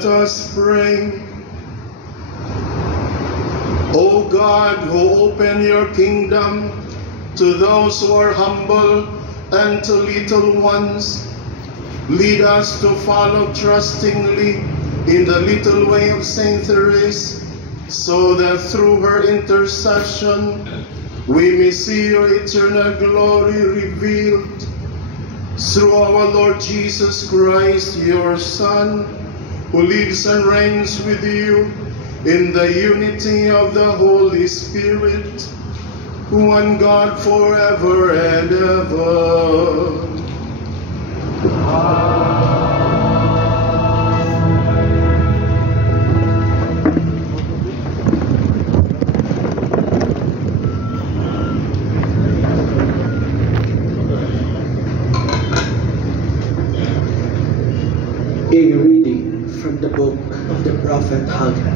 Let us pray. O God, who open your kingdom to those who are humble and to little ones, lead us to follow trustingly in the little way of Saint Therese, so that through her intercession we may see your eternal glory revealed. Through our Lord Jesus Christ, your Son, who lives and reigns with you in the unity of the Holy Spirit, one God forever and ever. A reading from the book of the prophet Haggai.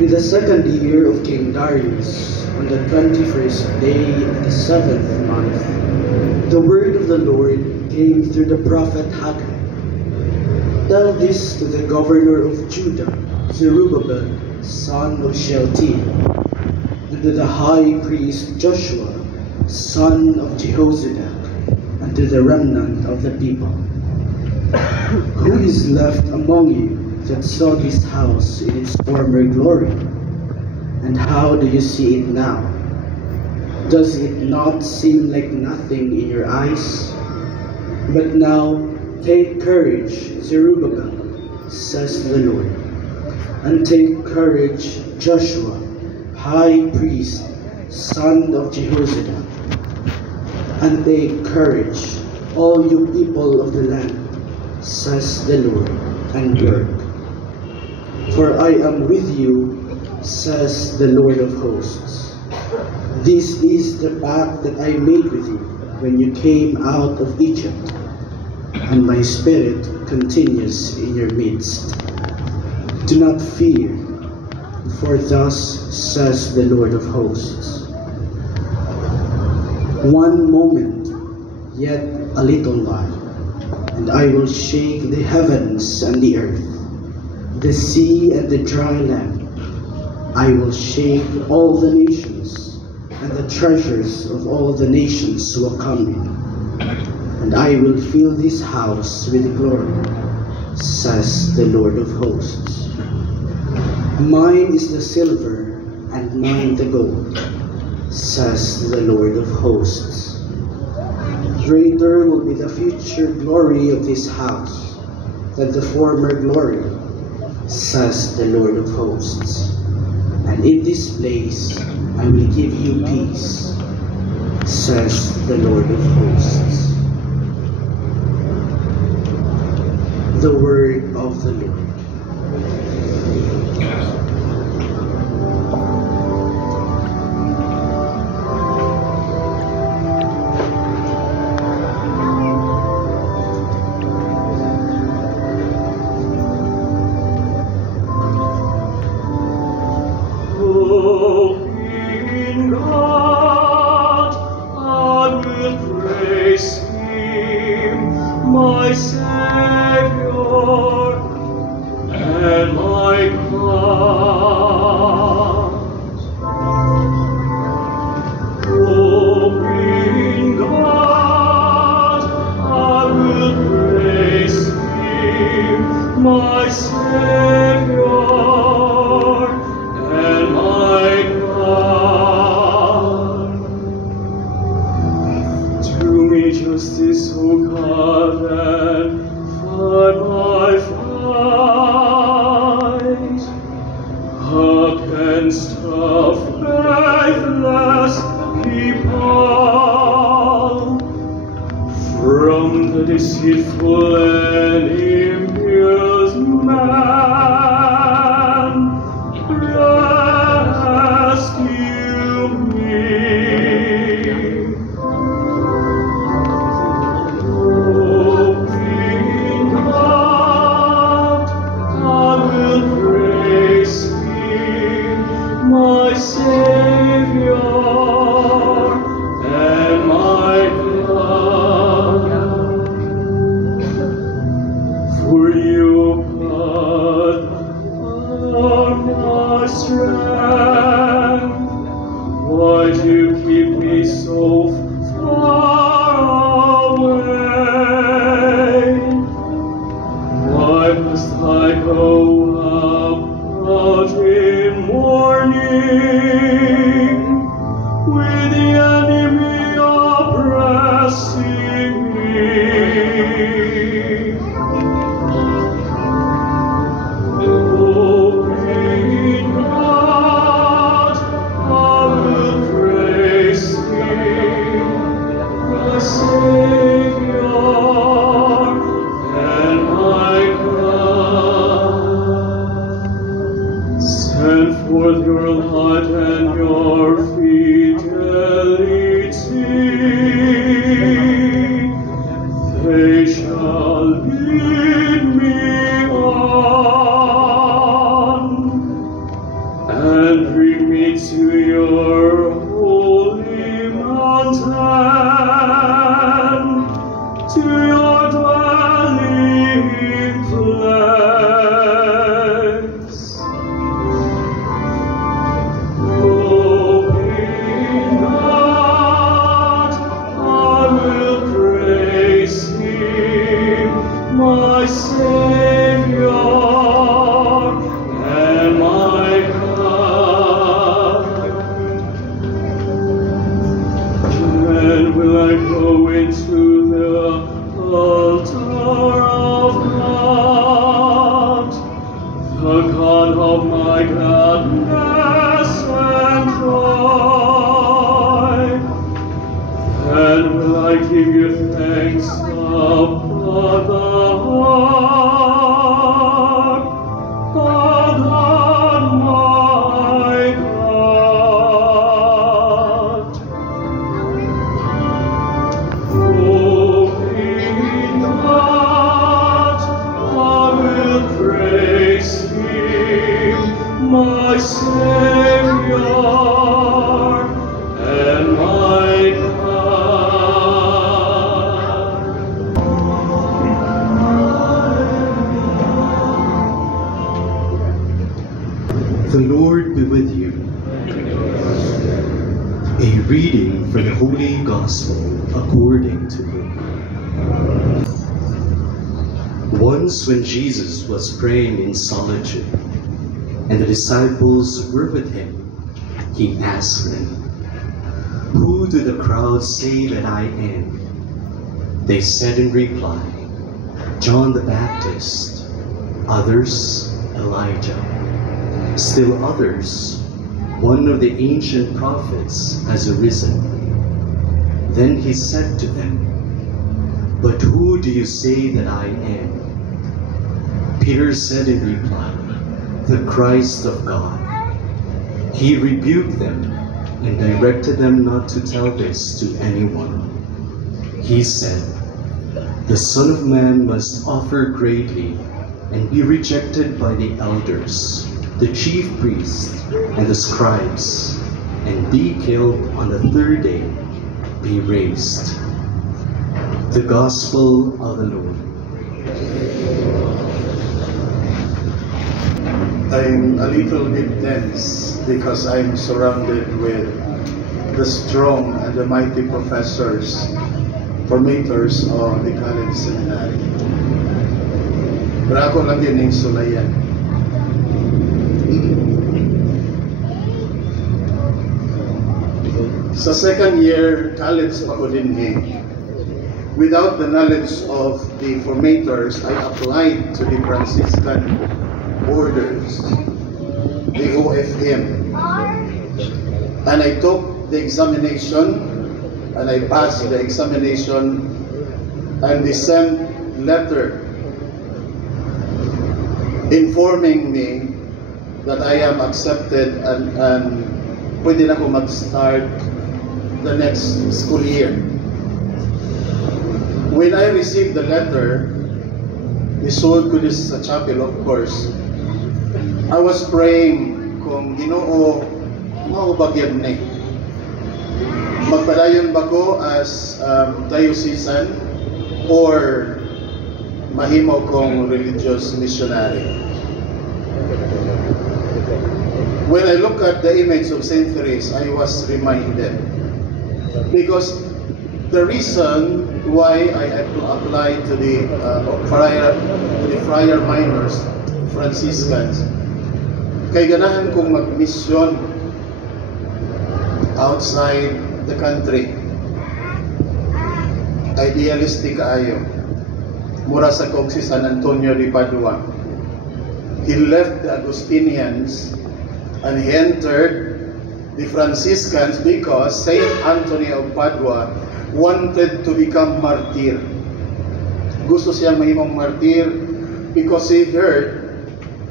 In the second year of King Darius, on the 21st day of the 7th month, the word of the Lord came through the prophet Haggai. Tell this to the governor of Judah, Zerubbabel, son of Shealtiel, and to the high priest Joshua, son of Jehozadak, and to the remnant of the people. Who is left among you that saw this house in its former glory? And how do you see it now? Does it not seem like nothing in your eyes? But now take courage, Zerubbabel, says the Lord, and take courage, Joshua, high priest, son of Jehozadak, and take courage, all you people of the land, says the Lord, and work. For I am with you, says the Lord of hosts. This is the pact that I made with you when you came out of Egypt, and my spirit continues in your midst. Do not fear, for thus says the Lord of hosts. One moment, yet a little while, and I will shake the heavens and the earth, the sea and the dry land. I will shake all the nations, and the treasures of all the nations will come in. And I will fill this house with glory, says the Lord of hosts. Mine is the silver, and mine the gold, says the Lord of hosts. Greater will be the future glory of this house than the former glory, says the Lord of hosts. And in this place I will give you peace, says the Lord of hosts. The word of the Lord. My Savior and my God. Oh, in God I will praise Him, my Savior and my God. Do me justice, O God, and fight my fight against the faithless people, from the deceitful and impious man. Rescue me. Oh, must I go out in mourning, with the enemy oppressing me. Oh, in God I will praise Him, my Savior and my God. Send forth your light and your fidelity. They shall lead me on and bring me to your holy mountain, to your dwelling place. Oh, in God I will praise Him, my Savior and my God. Then will I go into the altar of God, the God of my gladness and joy. Then will I give you thanks upon the harp, upon my God. Oh, in God I will praise Him, my Savior and my God. The Lord be with you. A reading from the Holy Gospel according to Luke. Once when Jesus was praying in solitude, and the disciples were with him, he asked them, "Who do the crowds say that I am?" They said in reply, "John the Baptist, others Elijah, still others, one of the ancient prophets has arisen." Then he said to them, "But who do you say that I am?" Peter said in reply, "The Christ of God." He rebuked them and directed them not to tell this to anyone. He said, "The Son of Man must suffer greatly and be rejected by the elders, the chief priests, and the scribes, and be killed on the third day, be raised." The Gospel of the Lord. I'm a little bit tense because I'm surrounded with the strong and the mighty professors, formators of the college seminary. Pero ako lang din yung sulayan. Sa second year, college pa ko din eh. Without the knowledge of the formators, I applied to the Franciscan orders, the OFM. And I took the examination, and I passed the examination, and they sent letter informing me that I am accepted and pwede na ako mag-start the next school year. When I received the letter, isuod ko this sa chapel, of course, I was praying kung Ginoo, mao ba gyud ni? Magpadayon ba ko as diocesan or mahimo kong religious missionary? When I look at the image of Saint Therese, I was reminded, because the reason why I had to apply to the friar minors, Franciscans, kay ganahan kong mag-mission outside the country. Idealistic kaayo. Mura sa kong si San Antonio de Padua. He left the Augustinians and he entered the Franciscans because Saint Anthony of Padua wanted to become martyr. Gusto siyang mahimong martyr because he heard,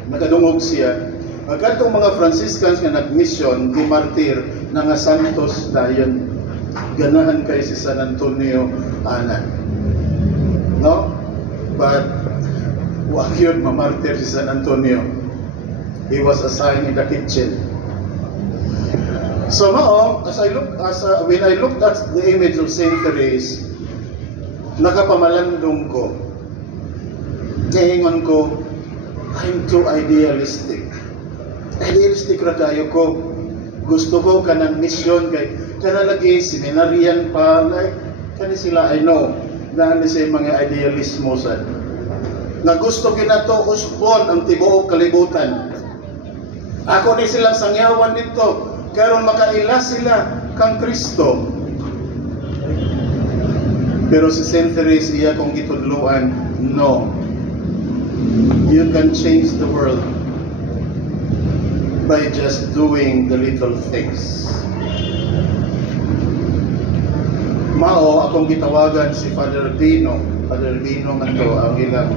nakadungog siya, agad itong mga Franciscans nga nag-mission, di martyr, na nga santos dayon. Ganahan kay si San Antonio ana. No? But wag yun mamartir si San Antonio. He was assigned in the kitchen. So now, when I looked at the image of Saint Therese, nakapamalandong ko. Kaingon ko, I'm too idealistic. Idealistic ra kayo ko. Gusto ko kanang mission kay kanalagi seminarian pa like kani sila I know na ano sa mga idealismo sa na gusto kinato usbon ang tibuok kalibutan. Ako ni silang sangyawan dito karon makaila sila kang Kristo. Pero si Saint Therese iya kong gitudluan, no. You can change the world by just doing the little things. Mao akong gitawagan si Father Pino. Father Pino man to ang ilang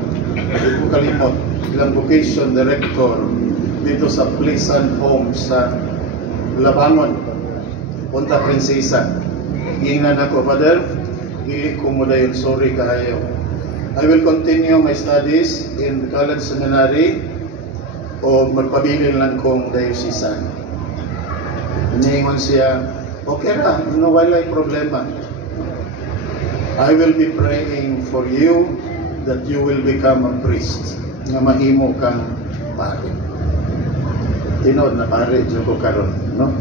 kalimot, ilang vocation director dito sa Pleasant Home sa Labangon, Punta Princesa. Ingnan ako, Father, dili ko mo dayon, sorry kayo. I will continue my studies in the college seminary o magpabilin lang kong diocesan. Ningon siya, okay ra, walay problema. I will be praying for you that you will become a priest, nga mahimo kang pare. Tinod na pare, dyan ko karon, no?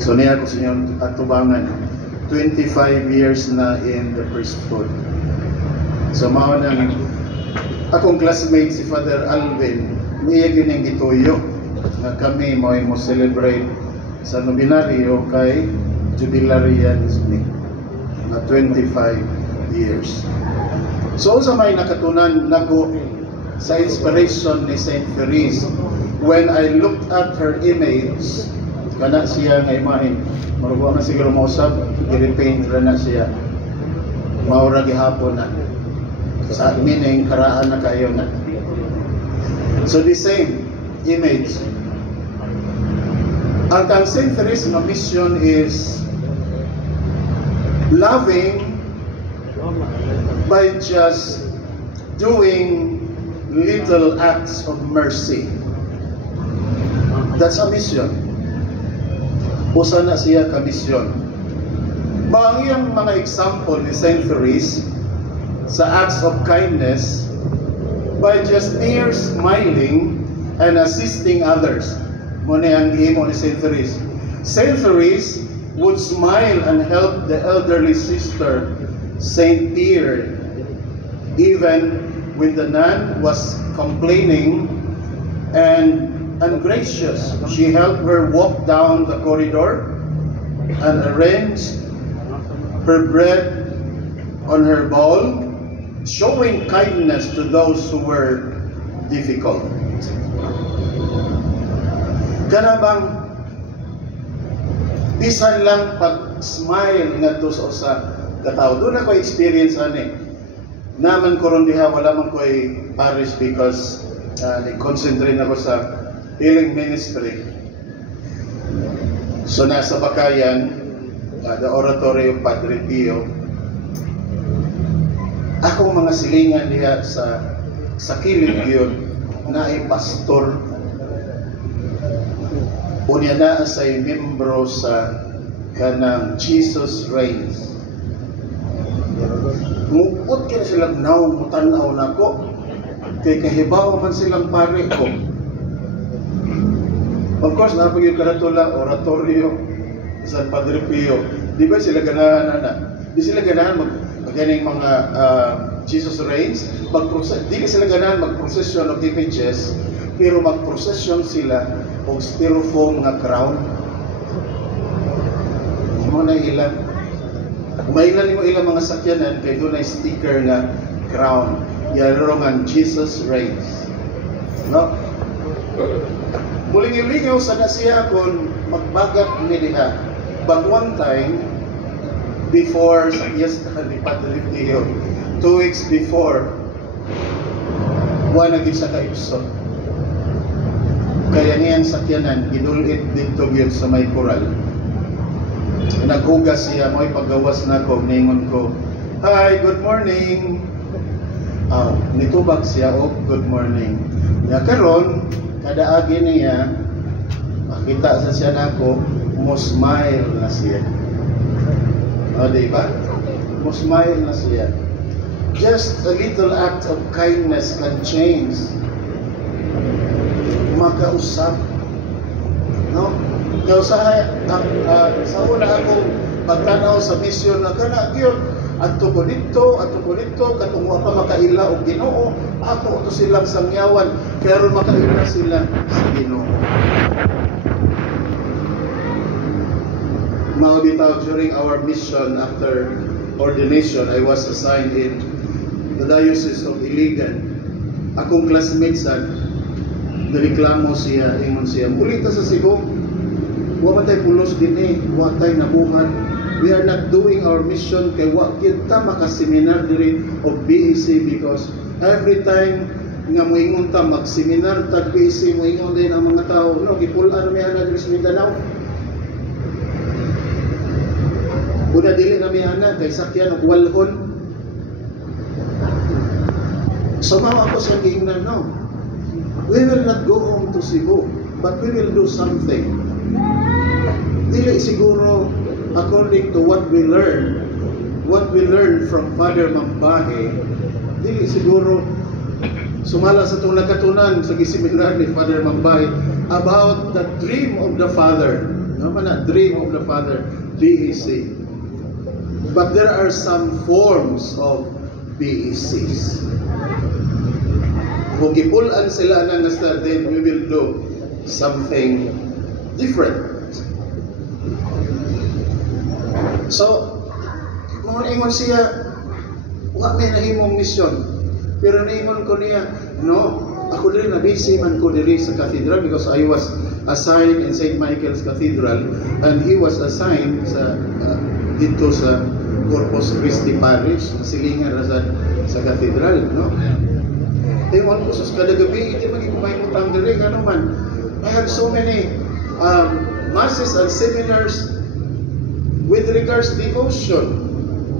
So niya ko sa inyong atubangan, 25 years na in the priesthood. So mao nang akong classmate si Father Alvin, niya gining gituyo na kami mo celebrate sa nobenaryo kay Jubilarianism na 25 years. So sa may nakatunan nako sa inspiration ni Saint Therese, when I looked at her image, kana siya nga imahe, marugo na siguro mo usab, i-repaint ra na siya. Maura gihapon na. Sa meaning karaan na kayo na. So the same image. Ang kang Saint Therese na mission is loving by just doing little acts of mercy. That's a mission. Usa na siya ka mission. Mga iyang mga example ni Saint Therese sa acts of kindness by just mere smiling and assisting others. Muna ang gihimo ni Saint Therese. Saint Therese would smile and help the elderly sister, Saint Pierre, even when the nun was complaining and ungracious. She helped her walk down the corridor and arrange her bread on her bowl, showing kindness to those who were difficult. Kanabang bisan lang pag-smile nga to sa katao. Doon ako experience ani. Naman ko ron diha, wala man ko ay parish because nag-concentrate ako sa healing ministry. So nasa Bakayan, the oratory of Padre Pio, akong mga silingan diha sa kilid yun na ay pastor. Unya na say membro sa kanang Jesus Reigns. Mupot kaya silang mutanaw na ko. Kay kahibaw man silang pare ko. Of course, napag yung karatula, oratorio, San Padre Pio. Di ba sila ganahan na? di sila ganahan maganing mga Jesus reigns, di sila ganahan mag-procession of images, pero mag-procession sila o styrofoam nga crown. Mo na ilan. Mailan mo ilang mga sakyanan kay doon ay sticker nga crown. Yarongan Jesus reigns. No? Muling-lingaw sa siya kung magbagat ni diha. But one time, before, yes, di Padre Pio, 2 weeks before, wala naging sa kaipso. Kaya niyang sakyanan, ginulit dito yun sa may koral. Naghugas siya, mo'y paggawas na ko, ningon ko, "Hi, good morning." Nitubag siya, "Oh, good morning." Ya karon, kada agi niya, makita sa siya nako, mo smile na siya. Diba? Mo smile na siya. Just a little act of kindness can change. Makausap. No? Kaya sa una akong pagtanaw sa mission na kana gyud adto ko dito katong wa pa makaila og Ginoo, ako to silang sangyawan pero makaila sila sa Ginoo. Mao bitaw during our mission after ordination, I was assigned in the Diocese of Iligan. Akong classmate sa nireklamo siya, ingon siya, "Muli ta sa Cebu. Wa man tay pulos dinhi, wa tay nabuhat. We are not doing our mission kay wa kita makaseminar diri of BEC because every time nga moingon ta mag-seminar tag BEC moingon din ang mga tao, no, gipulan mi ana diri sa Mindanao. Una dili na mi ana kay sakyan og walhon." So mao ako sa giingnan, no. We will not go home to Cebu, but we will do something. Dili siguro according to what we learned from Father Mambahe, dili siguro sumala sa itong nakatunan sa gisiminar ni Father Mambahe about the dream of the Father. Naman na, dream of the Father, BEC. But there are some forms of BECs. Kung gipulan sila ng nasta, then we will do something different. So, kung ingon siya, wa may nahimong misyon. Pero naingon ko niya, no, ako rin na-busy man ko diri sa cathedral because I was assigned in St. Michael's Cathedral and he was assigned sa dito sa Corpus Christi Parish, silingan sa cathedral, no? Ingon ko sa kada gabi, hindi man may utang diri, ano man. I have so many masses and seminars with regards devotion.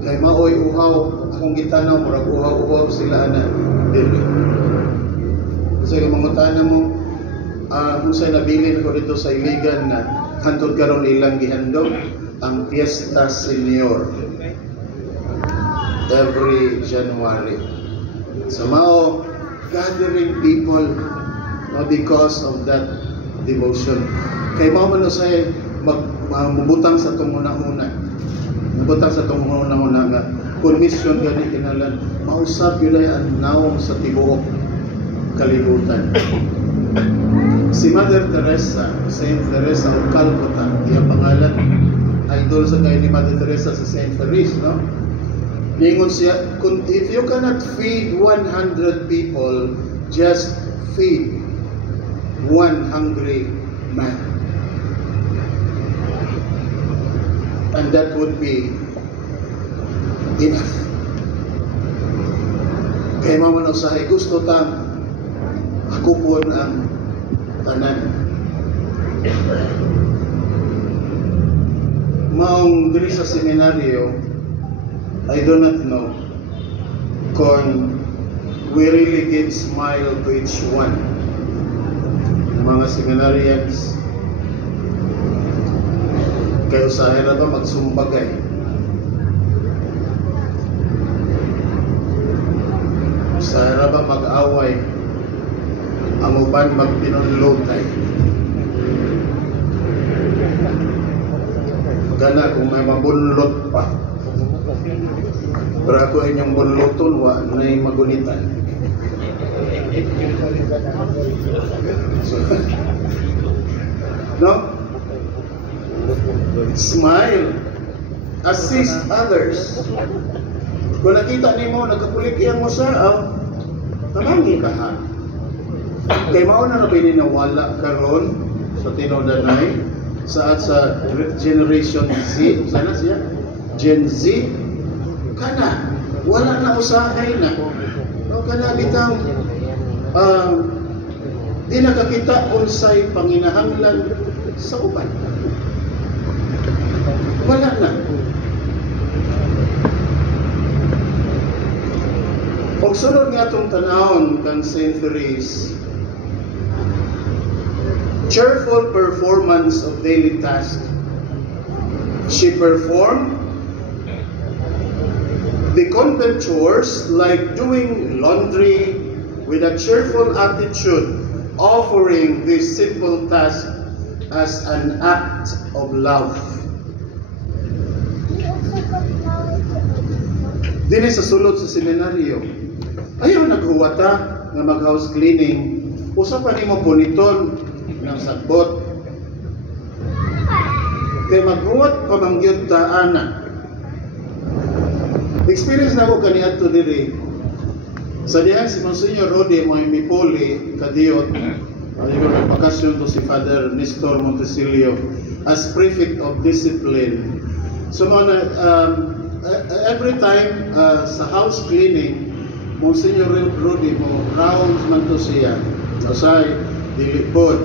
Kay maoy uhaw akong gitanaw, murag uhaw sila ana dili. So yung mga tana mo, kung sa'y nabilin ko dito sa Iligan na hantod karon ilang gihandog ang Fiesta Senior every January. So mao gathering people because of that devotion. Kay mao man usay mabutang sa itong una-una. Mabutang sa itong una-una nga kung mission gani kinalan, mausap yun ay naong sa tibuok kalibutan. Si Mother Teresa, Saint Teresa of Calcutta, iyang pangalan, idol sa kay ni Mother Teresa sa Saint Therese, no? Ningon siya, if you cannot feed 100 people, just feed one hungry man. And that would be enough. Kaya mamanaw sa gusto tam, ako po ang tanan. Maong diri sa seminaryo, I do not know kung we really give smile to each one. Mga seminarians, kayo sa hera ba magsumbagay? Sa hera ba mag-away? Ang uban magpinunlotay? Gana kung may mabunlot pa. Pero ako inyong bunlutol, wa na'y magunitan. So, no? Smile. Assist others. Kung nakita ni mo, nagkapulik-iyang mo sa, tamangi ka ha. Kaya mauna na pininawala karon sa tinundanay sa Generation Z. Sana siya? Gen Z. Kana. Wala na usahay na. O kana bitang di nakakita unsay panginahanglan sa uban. Wala na. Og sunod nga itong tanahon kang St. Therese, cheerful performance of daily tasks. She performed the convent chores like doing laundry with a cheerful attitude, offering this simple task as an act of love. Dini sa sulod sa seminaryo, ayaw naghuwata nga mag-house cleaning, usa pa nimo buniton ng sagbot. Kaya maghuwat pa mangyod ta ana. Experience na ko kaniadto diri. Sa diyan si Monsignor Rodi mo mipoli kadiyot. Ayun nagpakasyon to si Father Nestor Montesilio as prefect of discipline. So every time sa house cleaning, Monsignor Rodi mo rounds man to siya. Asay dilipod.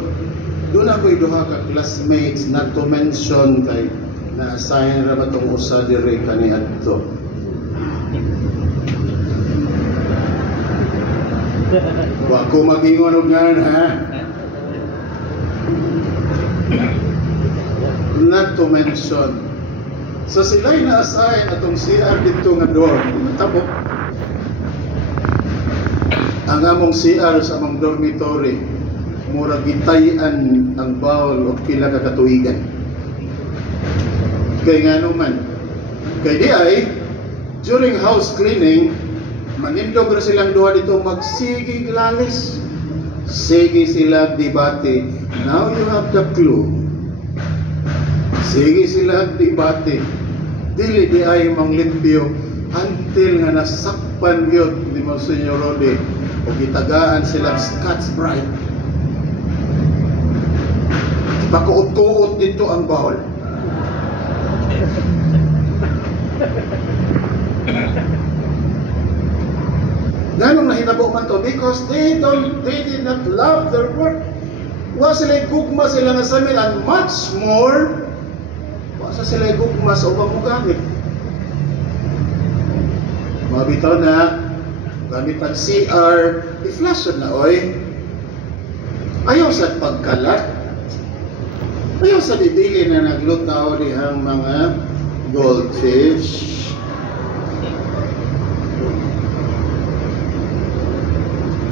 Doon ako'y duha ka classmates not to mention kay na-assign ra ba itong usa diri kaniadto. Wa ko magingon og nga ha. Not to mention. So sila'y na-assign atong CR dito nga door. Matabo. Ang among CR sa among dormitory, mura gitayan ang bawal o pila ka katuigan. Kaya nga naman, kaya di ay, during house cleaning, manindog na silang duha dito magsigig lalis. Sige sila debate. Now you have the clue. Sige sila debate. Dili di ay manglimpyo until nga nasakpan yun ni Monsignor Rodi o gitagaan silang Scotch Brite. Pakuot-kuot dito ang bawal. Ganong nahitabo man to because they did not love their work. Wa sila gugma sila nga sa amin and much more wa sila gugma sa ubang gamit. Mabitaw na gamit ang CR, i-flash na oy. Ayaw sa pagkalat. Ayaw sa bibili na naglutaw dihang mga goldfish.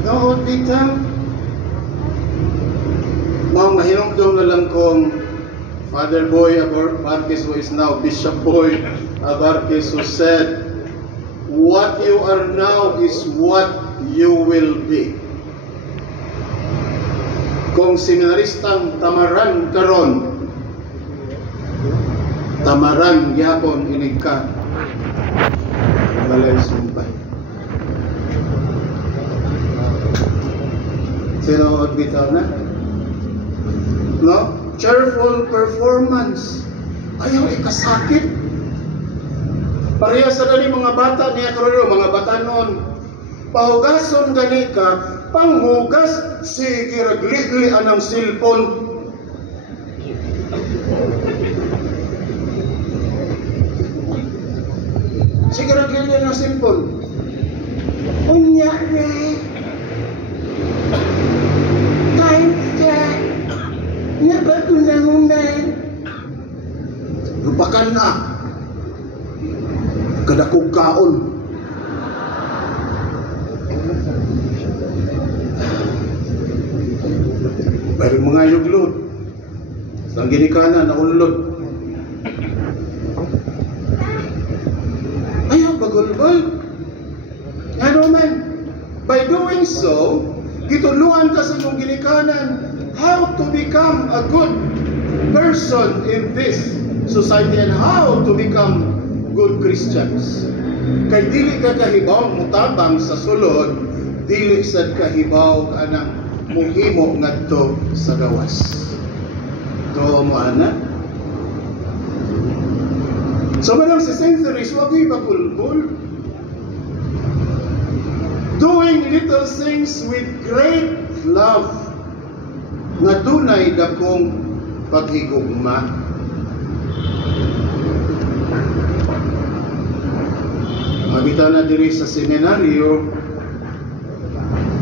No, bitaw. Mahinungdong na lang kong Father Boy Abarquez, who is now Bishop Boy Abarquez, who said, what you are now is what you will be. Kung seminaristang tamaran karon, tamaran gyapon inig ka. Balay sumpay. Sino bitaw na? No? Cheerful performance. Ayaw ikasakit. Pareha sa dali mga bata niya karon, mga batanon. Pahugason gani ka, panghugas, sige ragligli anang cellphone. Sige ragligli anang cellphone. Unya re. Nya ba tunang-unang? Lupakan na. Kadakog kaon. Pero mga yuglod. Ang ginikana na unlod. bagulgol. Ano man, by doing so, gitulungan ka sa mong ginikanan how to become a good person in this society and how to become good Christians. Kay dili ka kahibaw mutabang sa sulod, dili sad kahibaw anang muhimo ngadto sa gawas. To mo ana. So madam sa centuries, wag ko'y bagulgol. Doing little things with great love na dunay dakong paghigugma. Mabita na diri sa seminaryo,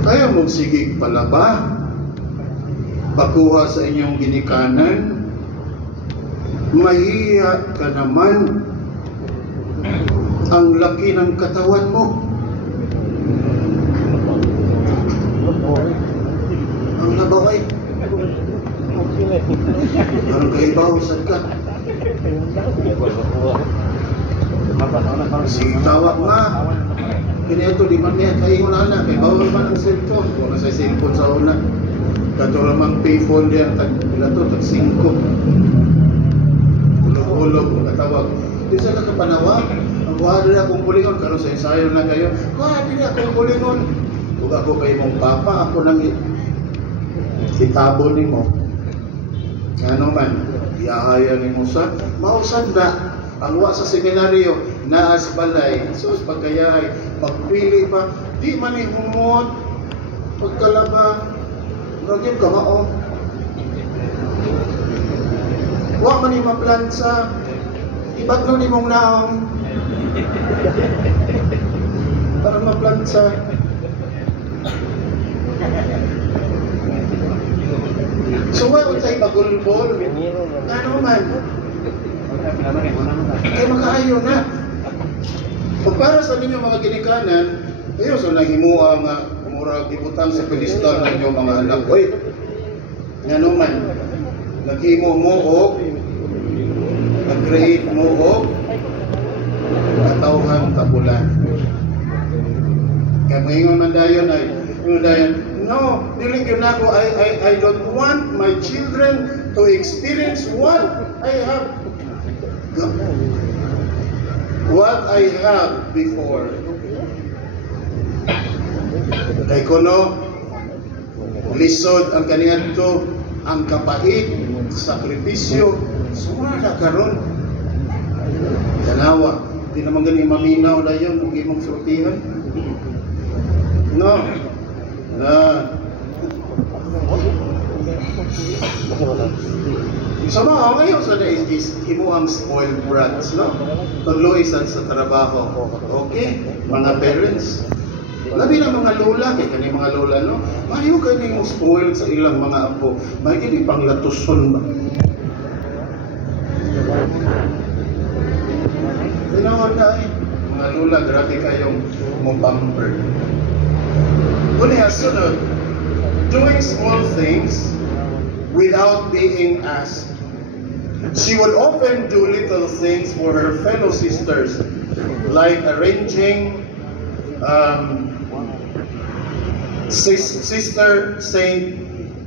ayaw mong sigig palaba, pakuha sa inyong ginikanan, mahiya ka naman, ang laki ng katawan mo. Ang labaway. Parang kahibaw sad ka. Sige tawag na. Kini ito di man niya kayo na kay bawal man ang cellphone. Kung nasa cellphone sa una. Kato ramang payphone diyan tag pila to tag 5. Ulog-ulog katawag. Di sa nakapanawag. Ang buhado na akong pulingon karon sa ensayo na kayo. Kuha di akong pulingon. Kung ako kay mong papa, ako nang itabo ni mo. Ano man, iahaya ni mo sa mausad na. Ang wa sa seminaryo, naas balay. Sus, pagkayay, magpili pa. Di man ihumot. Pagkalaba. Nagyan ka mao. Wa man imaplansa. Ibagno ni mong naong. Para maplansa. So why would tayo bagulbol? Ano man? Kaya makaayo na. Pag para sa ninyo mga ginikanan, kayo so nahimua nga murag ibutang sa pedestal na inyo mga anak. Oy, ano man? Naghimo mo o nag-create mo o katawhang kabulan. Kaya mahingon man dayon ay no, dili yun ako. I don't want my children to experience what I have before. Kay kuno lisod ang kaniadto ang kapait, sakripisyo, sumala karon. Dalawa, di naman gani maminaw dayon kung imong sultihan. No. Sa mga ngayon sa is imo ang spoiled brats, no? Pagluoy sa trabaho. Okay, mga parents. Labi na mga lola, kay kani mga lola, no? Mayo kani mo spoiled sa ilang mga apo. May kini panglatuson ba? Tinawag na mga lola, grabe kayong mo pamper. Kunya sunod, doing small things without being asked. She would often do little things for her fellow sisters, like arranging Sister Saint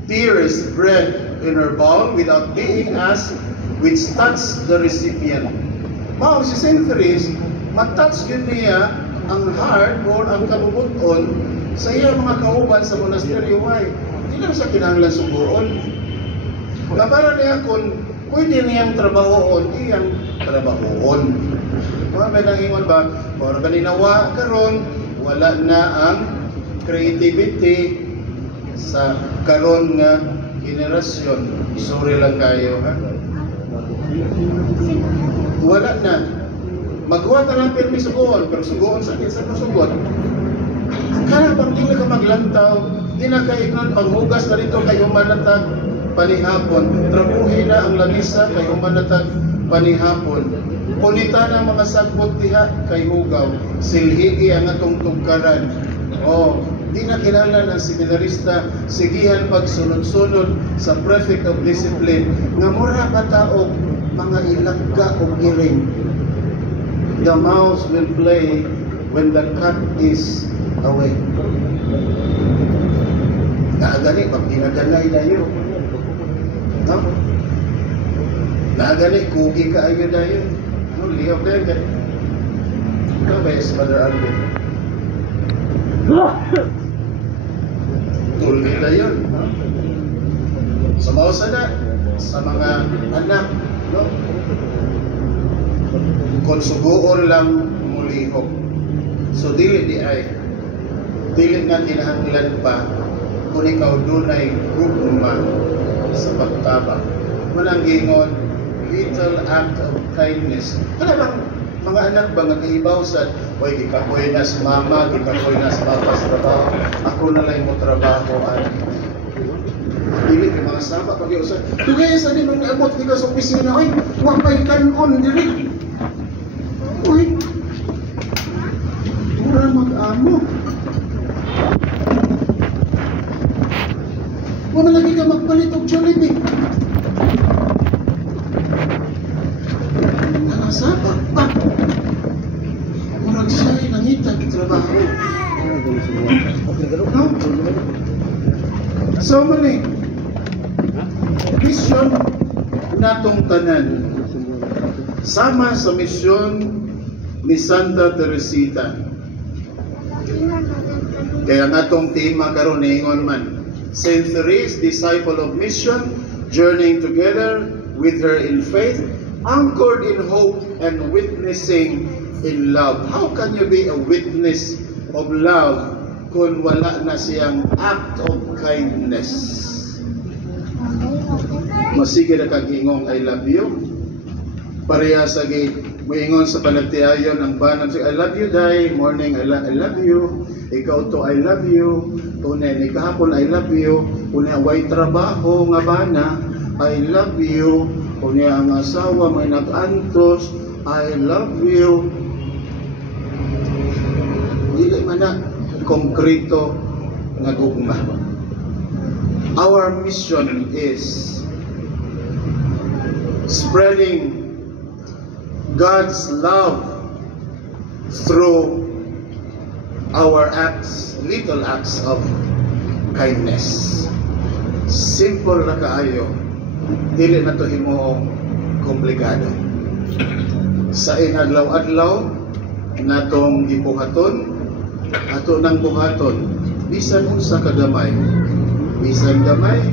Pierre's bread in her bowl without being asked, which touched the recipient. Mao si Saint Therese, matouch yun niya ang heart or ang kabubuton sa iyang mga kauban sa monasteryo. Why? Hindi lang sa kinahanglan suguron. Na para niya kung pwede niyang trabahoon, iyang trabahoon. Mga ingon ba? Para kaninawa karon wala na ang creativity sa karon nga generasyon. Sorry lang kayo, ha? Wala na. Magawa ta lang pirmi suguon, pero suguon sa suguon. Kana bang di na ka maglantaw, di na ka ignon panghugas na rito kayo manatag panihapon. Trabuhi na ang lamisa kayo manatag panihapon. Punita na mga sagbot diha kay hugaw. Silhigi ang atong tugkaran. Oh, di na kilala ng seminarista, sigihan pagsunod-sunod sa prefect of discipline nga mura kataog mga ilagga o giring. The mouse will play when the cat is away. Naagani, pag ginaganay dayo. No? Naagani, kugi ka ayo dayo. Ano, liyok dayo dayo. Ikaw ba yes, Father Alvin? Tulgi na yun. No? Sumausa na sa mga anak. No? Kung suguon lang mulihok. So dili nga kinahanglan pa kung ikaw dunay gugma sa pagtabang. Manang gingon, little act of kindness. Kaya bang mga anak ba nga kahibawsan, oy gikapoy na sa mama, gikapoy na sa papa sa trabaho, ako na lang mo trabaho ani. Dili kay mga sama pag-iusan. Tugay sa di man naabot kita sa opisina, oy, wa pay kanon dili. Oy. Mura mag-amo. Wala lagi ka magpalit og Jollibee. Nakasapa pa. Murag siya nangita ng trabaho. No? So mali. Mission natong tanan. Sama sa misyon ni Santa Teresita. Kaya natong tema karon niingon man, Saint Therese, disciple of mission, journeying together with her in faith, anchored in hope and witnessing in love. How can you be a witness of love kung wala na siyang act of kindness? Masige na kang ingong I love you. Pareha sa moingon sa panagtiayon ang banag I love you day, morning I love you, ikaw to I love you, tunay ni kahapon I love you, kunya way trabaho nga bana, I love you, kunya ang asawa may nag-antos, I love you. Dili man na konkreto nga gugma. Our mission is spreading God's love through our acts, little acts of kindness. Simple na kaayo. Dili na to himo komplikado. Sa inadlaw-adlaw natong gibuhaton, ato nang buhaton bisan unsa ka gamay. Bisan gamay,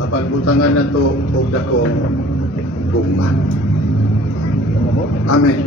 apan butangan nato og dakong gugma. Amen.